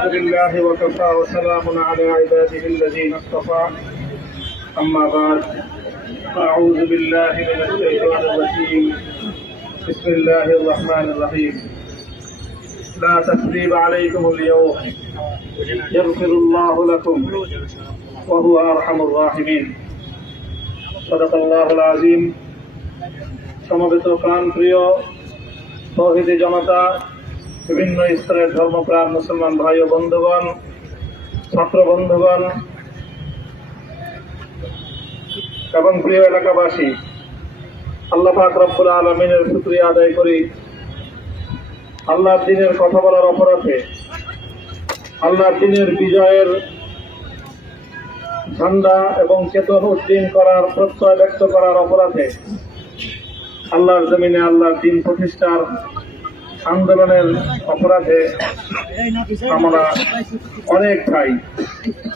الحمد لله وكفى وسلام على عباده الذين اصطفى أما بعد أعوذ بالله من الشيطان الرجيم بسم الله الرحمن الرحيم لا تثريب عليكم اليوم يغفر الله لكم وهو أرحم الراحمين صدق الله العظيم সমবেত প্রাণপ্রিয় তৌহিদি জনতা, বিভিন্ন স্তরের ধর্মপ্রাণ মুসলমান ভাই ও বন্ধুগণ, ছাত্র বন্ধুগণ এবং প্রিয় এলাকাবাসী, আল্লাহ পাক রব্বুল আলামিনের শুকরিয়া আদায় করি। আল্লাহর দ্বীনের কথা বলার অপরাধে, আল্লাহর দ্বীনের বিজয়ের ঝান্ডা এবং চেতনা উদ্দীন করার প্রত্যয় ব্যক্ত করার অপরাধে আল্লাহর জমিনে আল্লাহর দ্বীন প্রতিষ্ঠার আন্দোলনের অপরাধে আমরা অনেক ভাই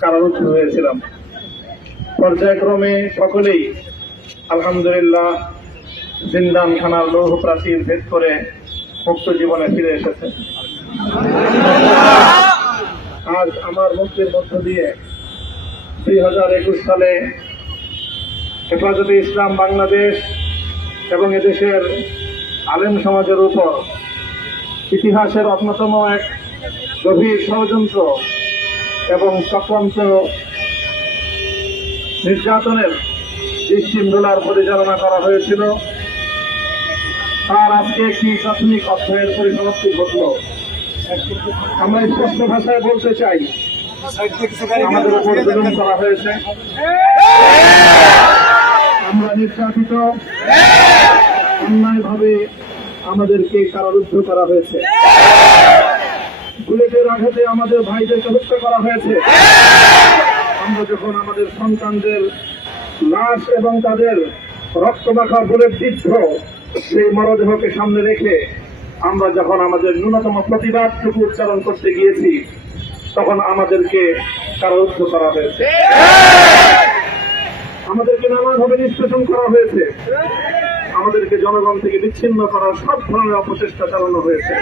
কারারুদ্ধ হয়েছিলাম। পর্যায়ক্রমে সকলেই আলহামদুলিল্লাহ জিন্দানখানার লৌহ প্রাচীর ভেদ করে মুক্ত জীবনে ফিরে এসেছে। আজ আমার মুক্তির মধ্য দিয়ে 2021 সালে হেফাজতে ইসলাম বাংলাদেশ এবং এদেশের আলেম সমাজের উপর ইতিহাসের অন্যতম এক গভীর ষড়যন্ত্র এবং চক্রান্ত নির্যাতনের দৃষ্টিমূলার পরিচালনা করা হয়েছিল, তার আজকে একটি প্রাথমিক অধ্যায়ের পরিসমাপ্তি ঘটল। আমরা স্পষ্ট ভাষায় বলতে চাই, আমাদের উপর জুলুম করা হয়েছে, আমরা নির্যাতিত, অন্যায়ভাবে আমাদেরকে কারারুদ্ধ করা হয়েছে, বুলেটের আঘাতে আমাদের ভাইদেরকে হত্যা করা হয়েছে। আমরা যখন আমাদের সন্তানদের লাশ এবং তাদের রক্তমাখা বুলেট বিদ্ধ সেই মরদেহকে সামনে রেখে আমরা যখন আমাদের ন্যূনতম প্রতিবাদটুকু উচ্চারণ করতে গিয়েছি, তখন আমাদেরকে কারারুদ্ধ করা হয়েছে, আমাদেরকে নানাভাবে নিষ্পেষণ করা হয়েছে, আমাদেরকে জনগণ থেকে বিচ্ছিন্ন করার সব ধরনের অপচেষ্টা চালানো হয়েছে।